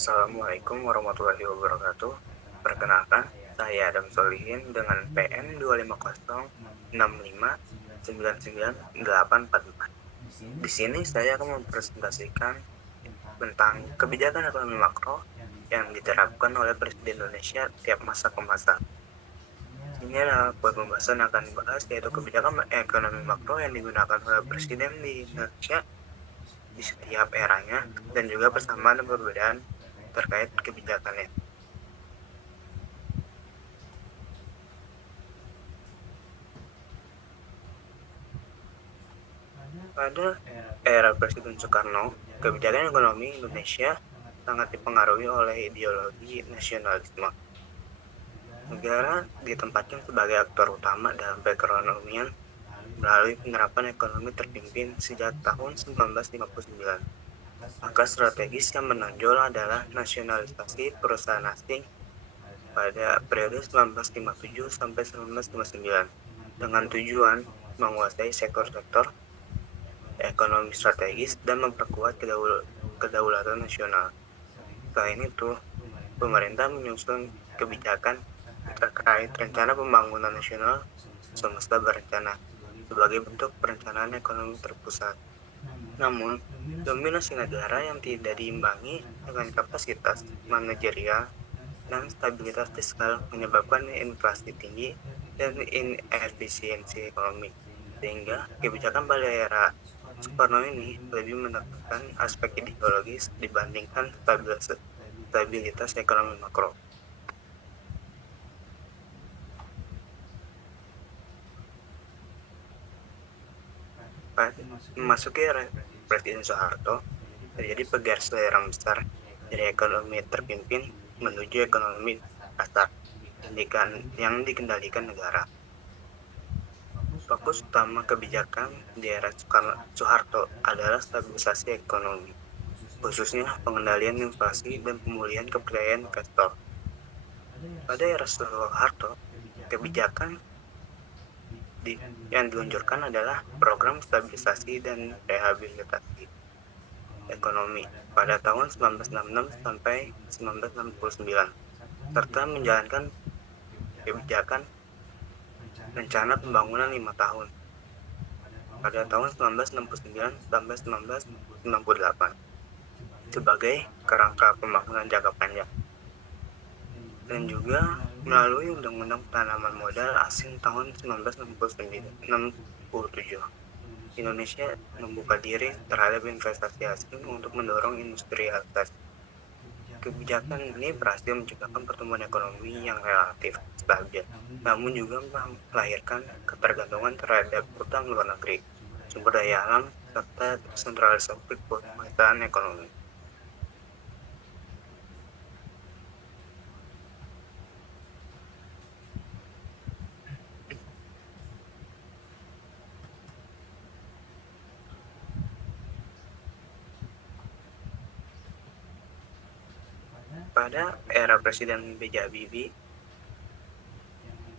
Assalamualaikum warahmatullahi wabarakatuh. Perkenalkan, saya Adam Solihin dengan PN 25065998844. Di sini saya akan mempresentasikan tentang kebijakan ekonomi makro yang diterapkan oleh Presiden Indonesia tiap masa ke masa. Ini adalah pembahasan akan dibahas yaitu kebijakan ekonomi makro yang digunakan oleh Presiden di Indonesia di setiap eranya dan juga persamaan dan perbedaan terkait kebijakannya. Pada era Presiden Soekarno, kebijakan ekonomi Indonesia sangat dipengaruhi oleh ideologi nasionalisme. Negara ditempatkan sebagai aktor utama dalam perekonomian melalui penerapan ekonomi terpimpin sejak tahun 1959. Maka strategis yang menonjol adalah nasionalisasi perusahaan asing pada periode 1957 sampai 1959 dengan tujuan menguasai sektor-sektor ekonomi strategis dan memperkuat kedaulatan nasional. Selain itu, pemerintah menyusun kebijakan terkait rencana pembangunan nasional semesta berencana sebagai bentuk perencanaan ekonomi terpusat. Namun, dominasi negara yang tidak diimbangi dengan kapasitas manajerial dan stabilitas fiskal menyebabkan inflasi tinggi dan inefisiensi ekonomi, sehingga kebijakan pada era Soekarno ini lebih menekankan aspek ideologis dibandingkan stabilitas ekonomi makro. Memasuki era Presiden Soeharto, terjadi pergeseran besar dari ekonomi terpimpin menuju ekonomi pasar yang dikendalikan negara. Fokus utama kebijakan di era Soeharto adalah stabilisasi ekonomi, khususnya pengendalian inflasi dan pemulihan kepercayaan investor. Pada era Soeharto, kebijakan yang diluncurkan adalah program stabilisasi dan rehabilitasi ekonomi pada tahun 1966 sampai 1969, serta menjalankan kebijakan rencana pembangunan 5 tahun pada tahun 1969 sampai 1998 sebagai kerangka pembangunan jangka panjang, dan juga melalui Undang-Undang Penanaman Modal Asing tahun 1967. Indonesia membuka diri terhadap investasi asing untuk mendorong industrialisasi. Kebijakan ini berhasil menciptakan pertumbuhan ekonomi yang relatif stabil, namun juga melahirkan ketergantungan terhadap utang luar negeri, sumber daya alam, serta sentralisasi penguasaan ekonomi. Pada era Presiden B.J. Habibie,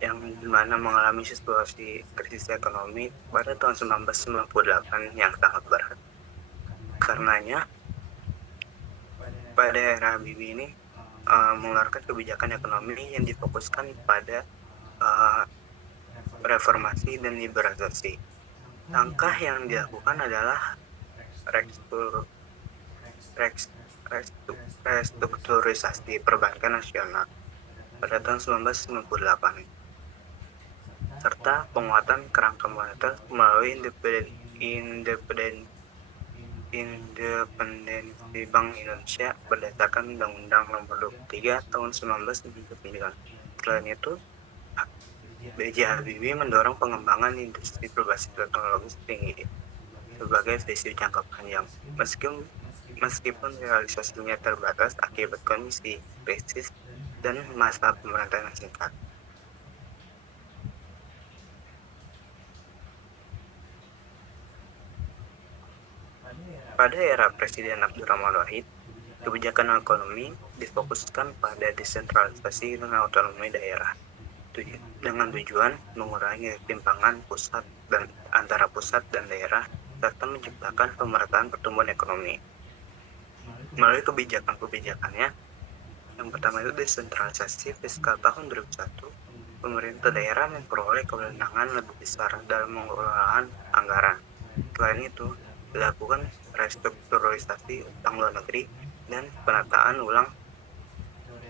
yang dimana mengalami situasi krisis ekonomi pada tahun 1998 yang sangat berat. Karenanya, pada era Habibie ini mengeluarkan kebijakan ekonomi yang difokuskan pada reformasi dan liberalisasi. Langkah yang dilakukan adalah restrukturisasi perbankan nasional pada tahun 1998, serta penguatan kerangka moneter melalui independensi Bank Indonesia berdasarkan Undang-Undang Nomor 23 Tahun 1999. Selain itu, B.J. Habibie mendorong pengembangan industri berbasis teknologi tinggi sebagai visi jangka panjang, meskipun realisasinya terbatas akibat kondisi krisis dan masa pemerintahan singkat. Pada era Presiden Abdurrahman Wahid, kebijakan ekonomi difokuskan pada desentralisasi dan otonomi daerah, dengan tujuan mengurangi ketimpangan antara pusat dan daerah serta menciptakan pemerataan pertumbuhan ekonomi. Melalui kebijakan-kebijakannya, yang pertama itu desentralisasi fiskal tahun 2001, pemerintah daerah memperoleh kewenangan lebih besar dalam mengelola anggaran. Selain itu, dilakukan restrukturisasi utang luar negeri dan penataan ulang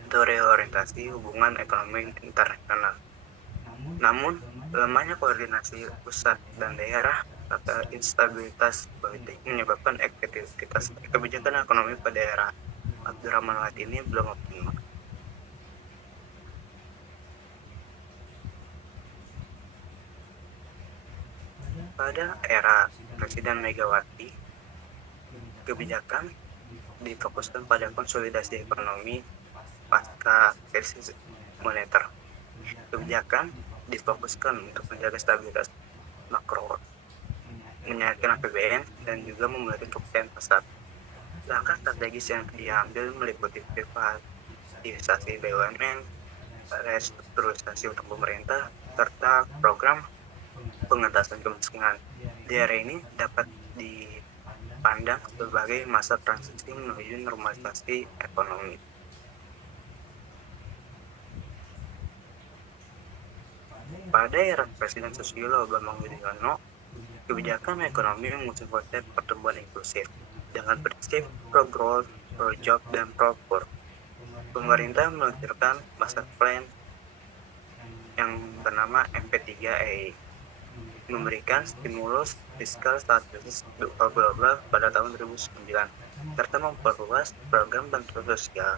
atau reorientasi hubungan ekonomi internasional. Namun, lemahnya koordinasi pusat dan daerah serta instabilitas politik menyebabkan efektivitas kebijakan ekonomi pada era Abdurrahman Wahid ini belum optimal. Pada era Presiden Megawati, kebijakan difokuskan pada konsolidasi ekonomi pasca krisis moneter. Kebijakan difokuskan untuk menjaga stabilitas makro, menyarankan APBN, dan juga memulihkan kepercayaan pasar. Langkah strategis yang diambil meliputi privatisasi BUMN, restrukturisasi utang pemerintah, serta program pengentasan kemiskinan. Di era ini dapat dipandang sebagai masa transisi menuju normalisasi ekonomi. Pada era Presiden Susilo Bambang Yudhoyono, kebijakan ekonomi mengusung konsep pertumbuhan inklusif dengan prinsip pro-growth, pro-job, dan pro-poor. Pemerintah meluncurkan master plan yang bernama MP3EI, memberikan stimulus fiskal saat krisis global pada tahun 2009, serta memperluas program bantuan sosial.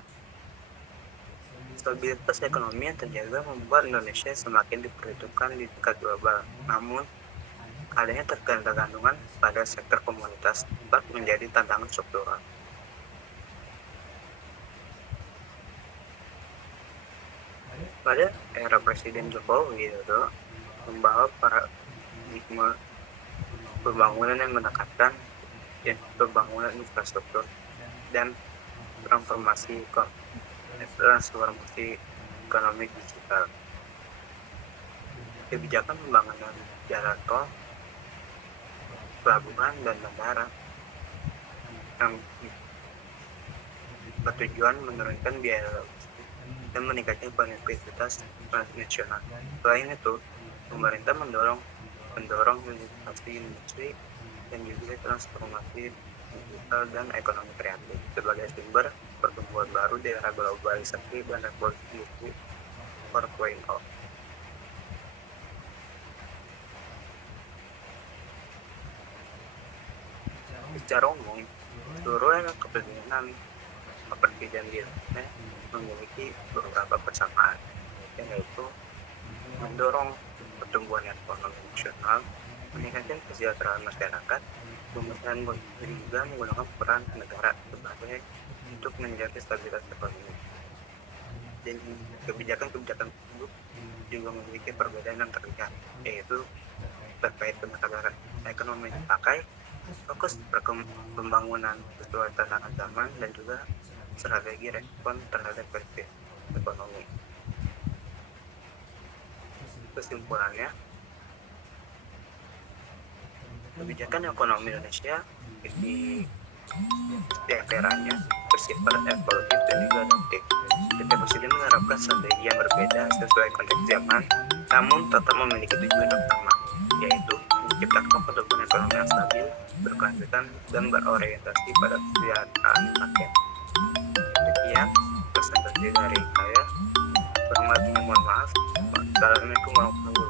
Stabilitas ekonomi yang terjaga membuat Indonesia semakin diperhitungkan di tingkat global. Namun, adanya ketergantungan pada sektor komoditas tetap menjadi tantangan struktural. Pada era Presiden Jokowi Widodo, membawa paradigma pembangunan yang menekankan pembangunan infrastruktur dan transformasi ekonomi digital. Kebijakan pembangunan jalan tol, pelabuhan, dan bandara yang bertujuan menurunkan biaya logistik dan meningkatkan konektivitas nasional. Selain itu, pemerintah mendorong hilirisasi industri dan juga transformasi digital dan ekonomi kreatif sebagai sumber pertumbuhan baru di era globalisasi dan revolusi 4.0. Secara umum, seluruh elemen kepentingan seperti dan dirinya memiliki beberapa persamaan, yaitu mendorong pertumbuhan ekonomi nasional, meningkatkan kesejahteraan masyarakat, dan juga menggunakan peran negara sebagai untuk menjaga stabilitas ekonomi. Dan kebijakan-kebijakan tersebut juga memiliki perbedaan yang terlihat, yaitu terkait pendekatan ekonomi yang dipakai, fokus pembangunan sesuai tantangan zaman, dan juga strategi respon terhadap krisis ekonomi. Kesimpulannya, kebijakan ekonomi Indonesia di setiap eranya bersifat evolutif dan juga adaptif. Setiap presiden menerapkan strategi yang berbeda sesuai konteks zaman, namun tetap memiliki tujuan utama, yaitu menciptakan pertumbuhan ekonomi yang stabil, berkelanjutan, dan berorientasi pada kesejahteraan rakyat. Sekian presentasi dari saya. Kurang lebihnya mohon maaf. Assalamualaikum warahmatullahi wabarakatuh.